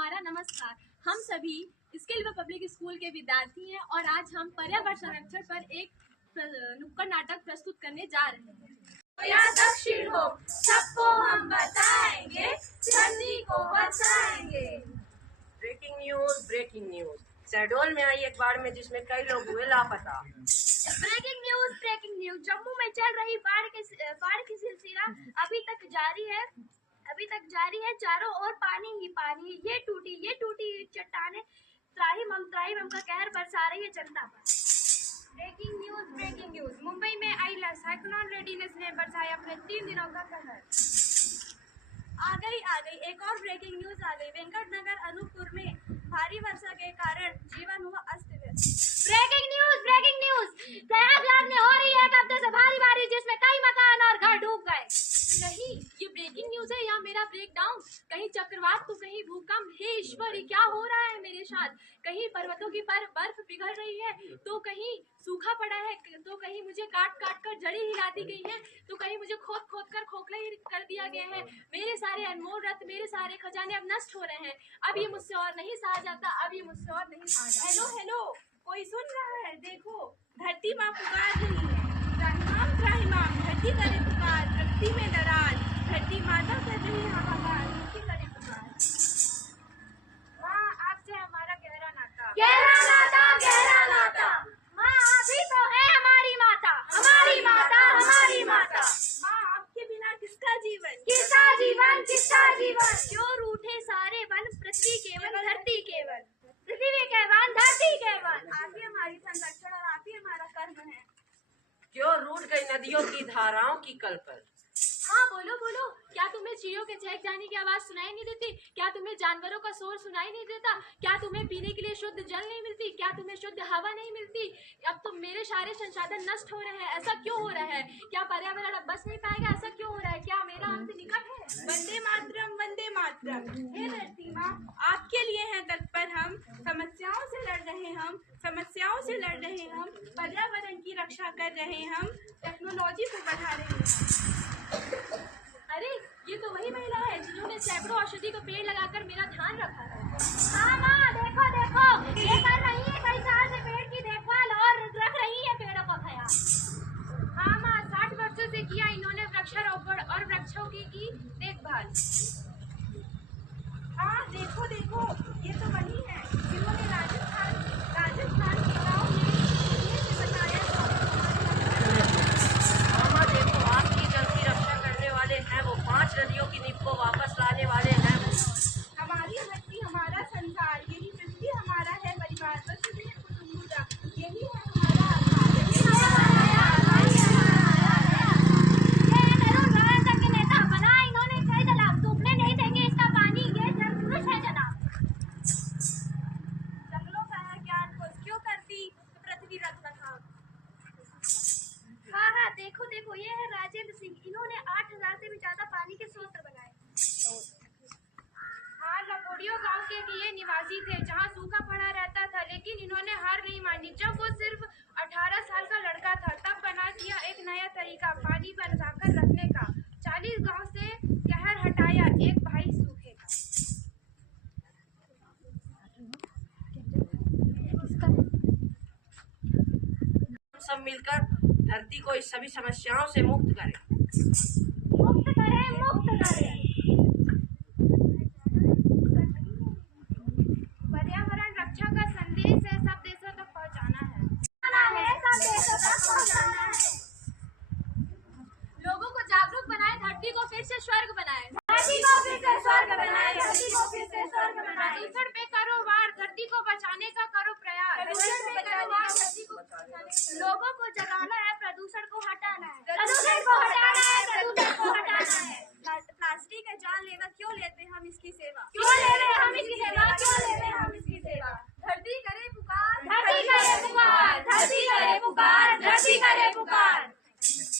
हमारा नमस्कार। हम सभी स्किल व पब्लिक स्कूल के विद्यार्थी हैं और आज हम पर्यावरण संरक्षण पर एक नुक्कड़ नाटक प्रस्तुत करने जा रहे हैं। या दक्षिण हो, सबको हम बताएंगे, धरती को बचाएंगे। Breaking news. शहडोल में आई एक बाढ़ में जिसमें कई लोग हुए लापता। Breaking news. जम्मू में चल रही बाढ़ की सिलसिला अभी तक जारी है। चारों ओर पानी ही पानी। ये टूटी चट्टानें त्राहिमाम का कहर बरसा रही है जनता पर। Breaking news. मुंबई में आई साइक्लोन रेडिनेस ने बरसाया अपने 3 दिनों का कहर। आ गई एक और ब्रेकिंग न्यूज आ गई। वेंकटनगर अनूपपुर में भारी वर्षा के कारण जीवन हुआ अस्त व्यस्त। Breaking news. प्रयागराज में हो रही है एक हफ्ते से भारी बारिश जिसमें कई मकान और घर डूब गए। नहीं, ये ब्रेकिंग न्यूज है या मेरा ब्रेक डाउन। कहीं चक्रवात तो कहीं भूकंप। हे ईश्वर, ये क्या हो रहा है मेरे साथ। कहीं पर्वतों की बर्फ पिघल रही है, तो कहीं सूखा पड़ा है, तो कहीं मुझे काट कर जड़ी हिला दी गई है, तो कहीं मुझे खोद कर खोखला ही कर दिया गया है। मेरे सारे अनमोल रत्न, मेरे सारे खजाने अब नष्ट हो रहे हैं। अब ये मुझसे और नहीं सहा जाता। हेलो, कोई सुन रहा है? देखो, धरती माँ पुकार रही है। त्राहिमाम, धरती करे पुकार, प्रकृति में दरार, धरती माता कर रही हाहाकार, धरती करे पुकार। माँ, आपसे हमारा गहरा नाता। माँ, आप ही तो है हमारी माता। माँ, आपके बिना किसका जीवन? क्यों रूठे सारे वन, पृथ्वी केवल, धरती केवल। पृथ्वी के वन, धरती केवल। आप ही हमारी संरक्षण और आप ही हमारा कर्म है। क्यों रूठ गई नदियों की धाराओं की कल पर। हाँ, बोलो। क्या तुम्हें चिड़ियों के चहक जाने की आवाज सुनाई नहीं देती? क्या तुम्हें जानवरों का शोर सुनाई नहीं देता? क्या तुम्हें पीने के लिए शुद्ध जल नहीं मिलती? क्या तुम्हें शुद्ध हवा नहीं मिलती? अब तो मेरे सारे संसाधन नष्ट हो रहे हैं। ऐसा क्यों हो रहा है? क्या पर्यावरण अब बच नहीं पाएगा? ऐसा क्यों हो रहा है? क्या मेरा अंत निकट है? वंदे मातरम। हे धरती माँ, आपके लिए हैं तत्पर हम। समस्याओं से लड़ रहे हम, पर्यावरण की रक्षा कर रहे हम, टेक्नोलॉजी को बढ़ा रहे हैं। अरे, ये तो वही महिला है जिन्होंने सैकड़ों औषधि का पेड़ लगाकर मेरा ध्यान रखा है। हाँ माँ, देखो, ये कर रही है कई साल से पेड़ की देखभाल और रख रही है पेड़ों का ख्याल। हाँ माँ, 60 वर्षों से किया इन्होंने वृक्षारोपण और वृक्षों की देखभाल। हाँ, देखो, ये तो वही है जिन्होंने राजस्थान के गाँव में से बताया। मामा देखो, आपकी जल की रक्षा करने वाले हैं वो, 5 नदियों की नींव को वापस लाने वाले हैं वो। हमारी धरती हमारा संसार, यही पृथ्वी हमारा है परिवार, वसुधैव कुटुम्बकम, यही है हमारा आधार। नेता बना इन्होंने कई तालाब, डूबने नहीं देंगे इसका पानी, ये जल पुरुष है जनाब। जंगलों का है ज्ञान खोज, क्यों करती पृथ्वी रत्न खान। हाँ, देखो, ये है राजेंद्र सिंह। इन्होंने 8000 से भी ज्यादा पानी के स्रोत बनाए। हाँ, लकोड़ियों गांव के ये निवासी थे जहाँ सूखा पड़ा रहता था, लेकिन इन्होंने हार नहीं मानी। जब वो सिर्फ 18 साल का लड़का था, तब बना दिया एक नया तरीका पानी बचाकर रखने का। 40 गांव से कहर हटाया एक भाई सूखे का। सब मिलकर धरती को इस सभी समस्याओं से मुक्त करें। पर्यावरण रक्षा का संदेश है सब देशों तक पहुंचाना है। लोगों को जागरूक बनाए, धरती को फिर से स्वर्ग बनाए। प्रदूषण पे करो वार, धरती को बचाने का करो प्रयास। लोगों को जगाना है, प्रदूषण को हटाना है। प्लास्टिक है जानलेवा, क्यों लेते हम इसकी सेवा। धरती करे पुकार, धरती करे पुकार।